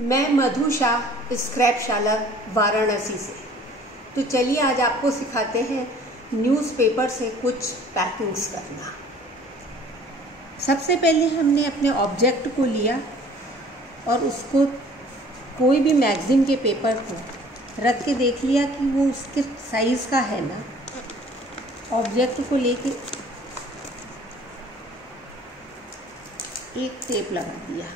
मैं मधु शाह स्क्रैपशाला वाराणसी से। तो चलिए आज आपको सिखाते हैं न्यूज़पेपर से कुछ पैकिंग्स करना। सबसे पहले हमने अपने ऑब्जेक्ट को लिया और उसको कोई भी मैगज़ीन के पेपर को रख के देख लिया कि वो उसके साइज़ का है ना। ऑब्जेक्ट को लेके एक टेप लगा दिया।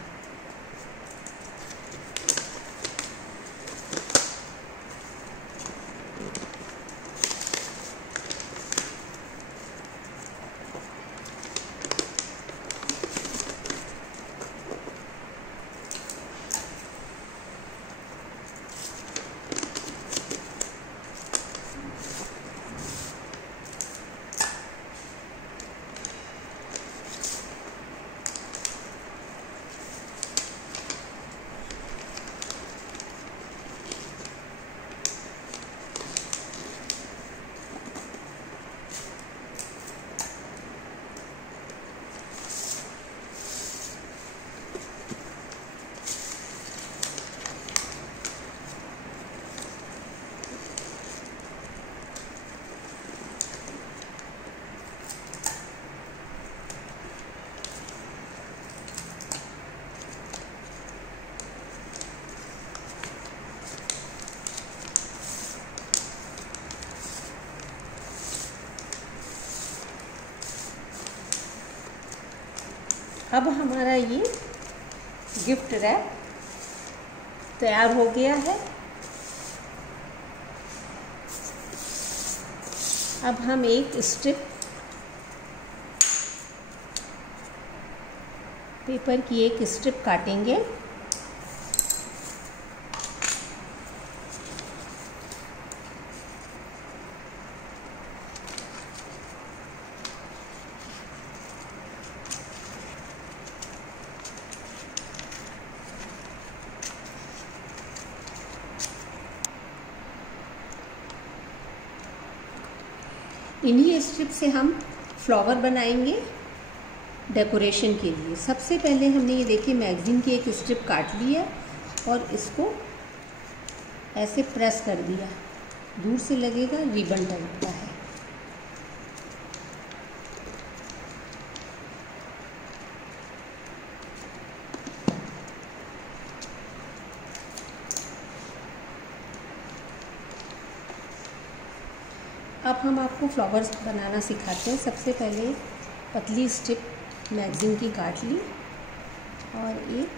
अब हमारा ये गिफ्ट रैप तैयार हो गया है। अब हम एक स्ट्रिप पेपर की एक स्ट्रिप काटेंगे। इन्हीं स्ट्रिप से हम फ्लावर बनाएंगे डेकोरेशन के लिए। सबसे पहले हमने ये देखिए मैगज़ीन की एक स्ट्रिप काट ली है और इसको ऐसे प्रेस कर दिया। दूर से लगेगा रिबन टाइप का है। अब हम आपको फ्लावर्स बनाना सिखाते हैं। सबसे पहले पतली स्ट्रिप मैगज़ीन की काट ली और एक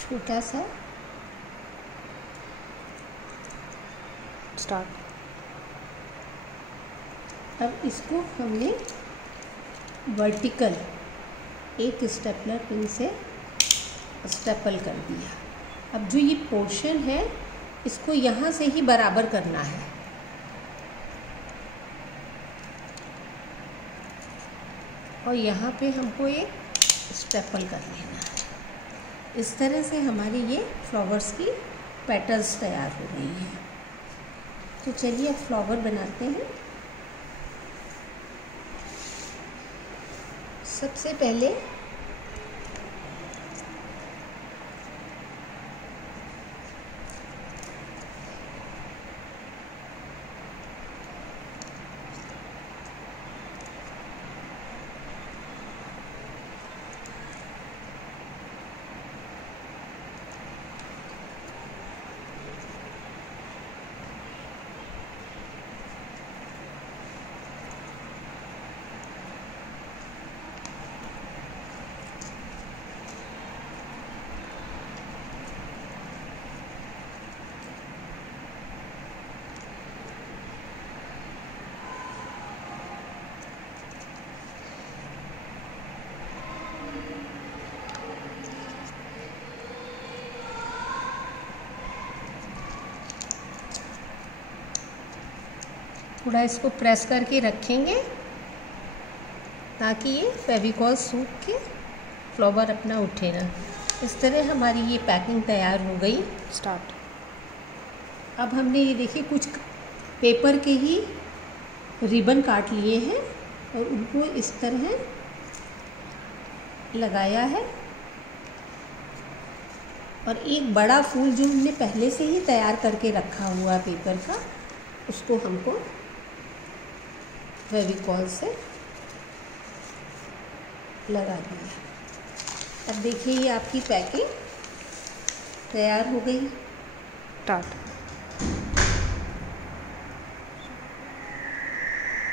छोटा सा स्टार्ट। अब इसको हमने वर्टिकल एक स्टेपलर पिन से स्टेपल कर दिया। अब जो ये पोर्शन है इसको यहाँ से ही बराबर करना है। और यहाँ पे हमको एक स्टेपल कर लेना है। इस तरह से हमारी ये फ्लावर्स की पेटल्स तैयार हो गई हैं। तो चलिए अब फ्लावर बनाते हैं। सबसे पहले थोड़ा इसको प्रेस करके रखेंगे ताकि ये फेविकॉल सूख के फ्लावर अपना उठे ना। इस तरह हमारी ये पैकिंग तैयार हो गई। स्टार्ट। अब हमने ये देखिए कुछ पेपर के ही रिबन काट लिए हैं और उनको इस तरह लगाया है, और एक बड़ा फूल जो हमने पहले से ही तैयार करके रखा हुआ पेपर का, उसको हमको फेविकॉल से लगा दिया। अब देखिए ये आपकी पैकिंग तैयार हो गई। स्टार्ट।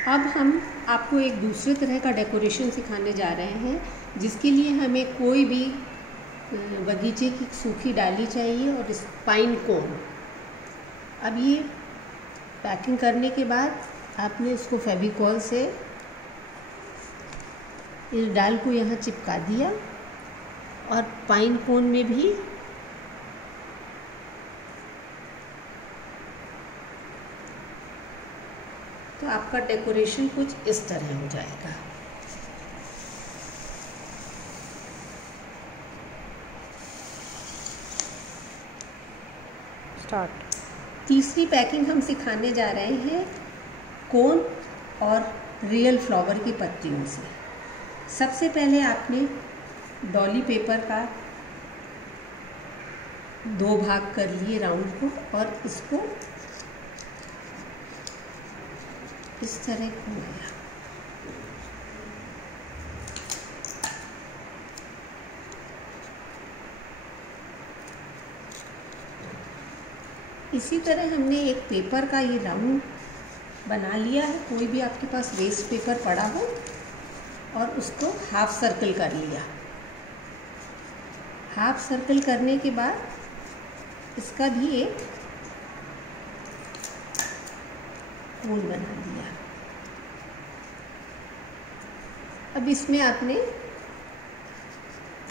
अब हम आपको एक दूसरे तरह का डेकोरेशन सिखाने जा रहे हैं, जिसके लिए हमें कोई भी बगीचे की सूखी डाली चाहिए और पाइन कोन। अब ये पैकिंग करने के बाद आपने इसको फेविकॉल से इस डाल को यहाँ चिपका दिया, और पाइन कोन में भी तो आपका डेकोरेशन कुछ इस तरह हो जाएगा। स्टार्ट। तीसरी पैकिंग हम सिखाने जा रहे हैं कोन और रियल फ्लावर की पत्तियों से। सबसे पहले आपने डॉली पेपर का 2 भाग कर लिए राउंड को, और इसको इस तरह घुमाया। इसी तरह हमने एक पेपर का ये राउंड बना लिया है, कोई भी आपके पास वेस्ट पेपर पड़ा हो, और उसको हाफ सर्कल कर लिया। हाफ सर्कल करने के बाद इसका भी एक कोन बना दिया। अब इसमें आपने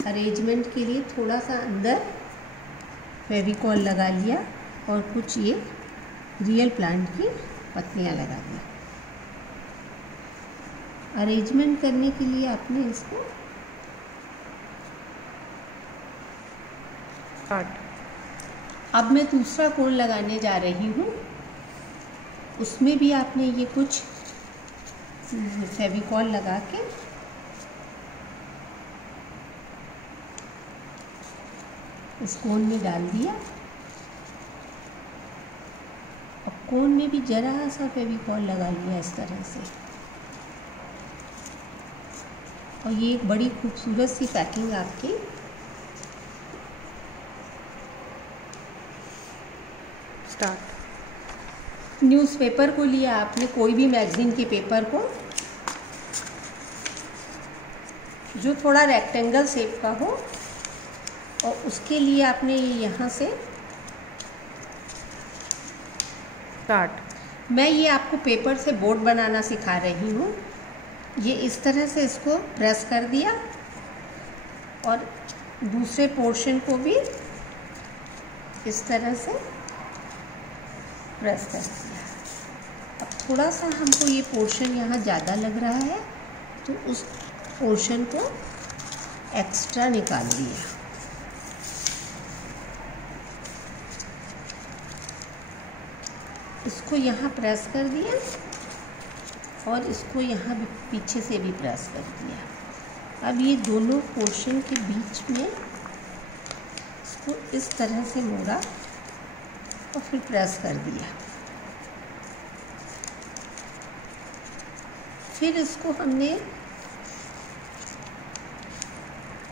अरेंजमेंट के लिए थोड़ा सा अंदर फेविकॉल लगा लिया और कुछ ये रियल प्लांट की पत्तियां लगा दी। अरेंजमेंट करने के लिए आपने इसको अब मैं दूसरा कोन लगाने जा रही हूँ। उसमें भी आपने ये कुछ फेविकॉल लगा के इस कोन में डाल दिया। अब कोन में भी जरा सा फेविकॉल लगा लिया इस तरह से, और ये एक बड़ी खूबसूरत सी पैकिंग आपकी स्टार्ट। न्यूज़पेपर को लिया आपने, कोई भी मैगजीन के पेपर को जो थोड़ा रेक्टेंगल शेप का हो, और उसके लिए आपने यहाँ से स्टार्ट। मैं ये आपको पेपर से बोर्ड बनाना सिखा रही हूँ। ये इस तरह से इसको प्रेस कर दिया और दूसरे पोर्शन को भी इस तरह से प्रेस कर दिया। अब थोड़ा सा हमको ये पोर्शन यहाँ ज़्यादा लग रहा है, तो उस पोर्शन को एक्स्ट्रा निकाल दिया। इसको यहाँ प्रेस कर दिया और इसको यहाँ भी पीछे से भी प्रेस कर दिया। अब ये दोनों पोर्शन के बीच में इसको इस तरह से मोड़ा और फिर प्रेस कर दिया। फिर इसको हमने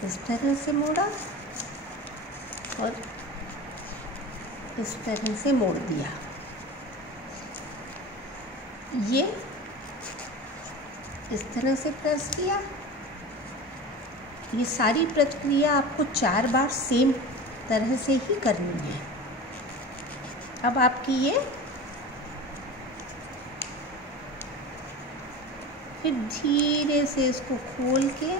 इस तरह से मोड़ा और इस तरह से मोड़ दिया। ये इस तरह से प्रेस किया। ये सारी प्रक्रिया आपको 4 बार सेम तरह से ही करनी है। अब आपकी ये फिर धीरे से इसको खोल के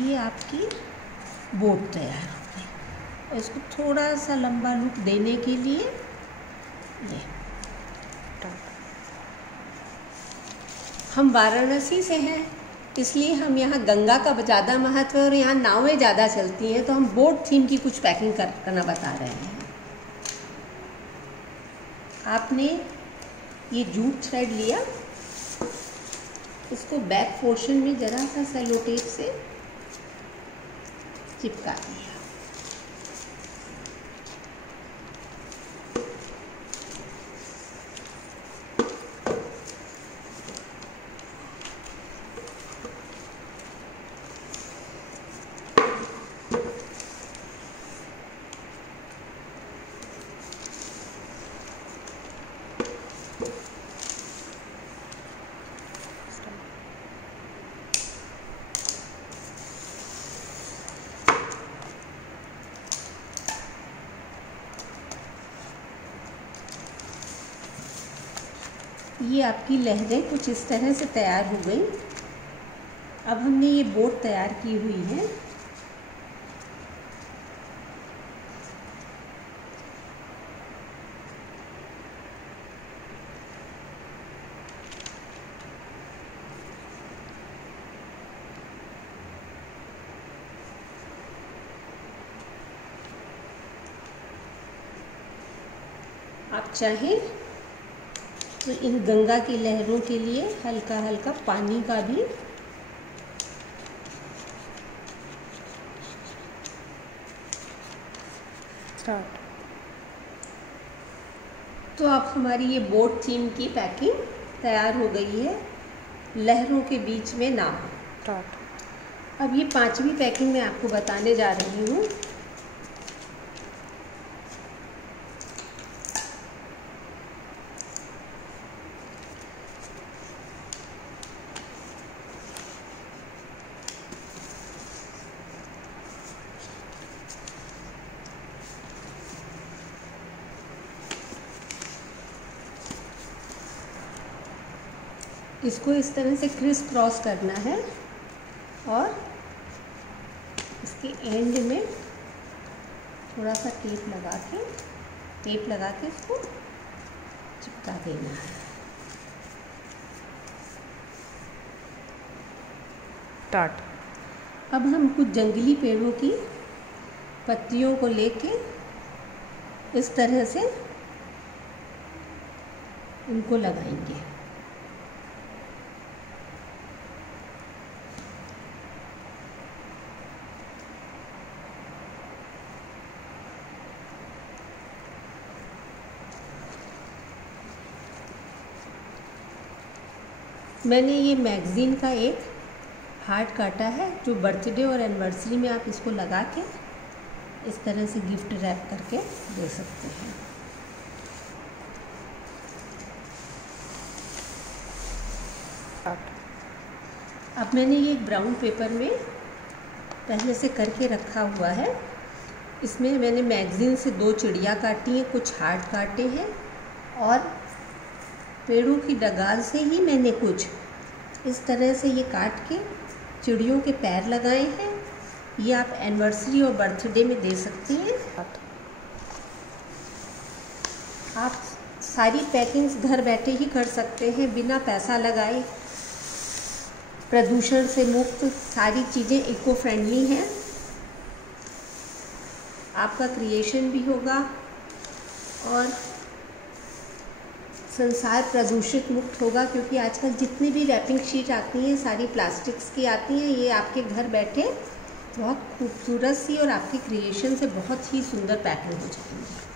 ये आपकी बोट तैयार हो गई। और इसको थोड़ा सा लंबा लुक देने के लिए ये हम वाराणसी से हैं, इसलिए हम यहाँ गंगा का ज़्यादा महत्व है और यहाँ नावें ज़्यादा चलती हैं, तो हम बोट थीम की कुछ पैकिंग करना बता रहे हैं। आपने ये जूट थ्रेड लिया, इसको बैक पोर्शन में ज़रा सा सेलो टेप से चिपका दिया। ये आपकी लहरें कुछ इस तरह से तैयार हो गई। अब हमने ये बोट तैयार की हुई है। आप चाहें तो इन गंगा की लहरों के लिए हल्का हल्का पानी का भी स्टार्ट। तो अब हमारी ये बोट थीम की पैकिंग तैयार हो गई है, लहरों के बीच में नाव। स्टार्ट। अब ये 5वीं पैकिंग मैं आपको बताने जा रही हूँ। इसको इस तरह से क्रिस क्रॉस करना है और इसके एंड में थोड़ा सा टेप लगा के इसको चिपका देना है। स्टार्ट। अब हम कुछ जंगली पेड़ों की पत्तियों को लेके इस तरह से उनको लगाएंगे। मैंने ये मैगज़ीन का एक हार्ट काटा है, जो बर्थडे और एनिवर्सरी में आप इसको लगा के इस तरह से गिफ्ट रैप करके दे सकते हैं। अब मैंने ये एक ब्राउन पेपर में पहले से करके रखा हुआ है। इसमें मैंने मैगज़ीन से 2 चिड़िया काटी हैं, कुछ हार्ट काटे हैं और पेड़ों की डगाल से ही मैंने कुछ इस तरह से ये काट के चिड़ियों के पैर लगाए हैं। ये आप एनिवर्सरी और बर्थडे में दे सकती हैं। आप सारी पैकिंग्स घर बैठे ही कर सकते हैं, बिना पैसा लगाए, प्रदूषण से मुक्त। सारी चीज़ें इको फ्रेंडली हैं। आपका क्रिएशन भी होगा और संसार प्रदूषित मुक्त होगा, क्योंकि आजकल जितनी भी रैपिंग शीट आती हैं सारी प्लास्टिक्स की आती हैं। ये आपके घर बैठे बहुत खूबसूरत सी और आपके क्रिएशन से बहुत ही सुंदर पैकिंग हो जाएंगी।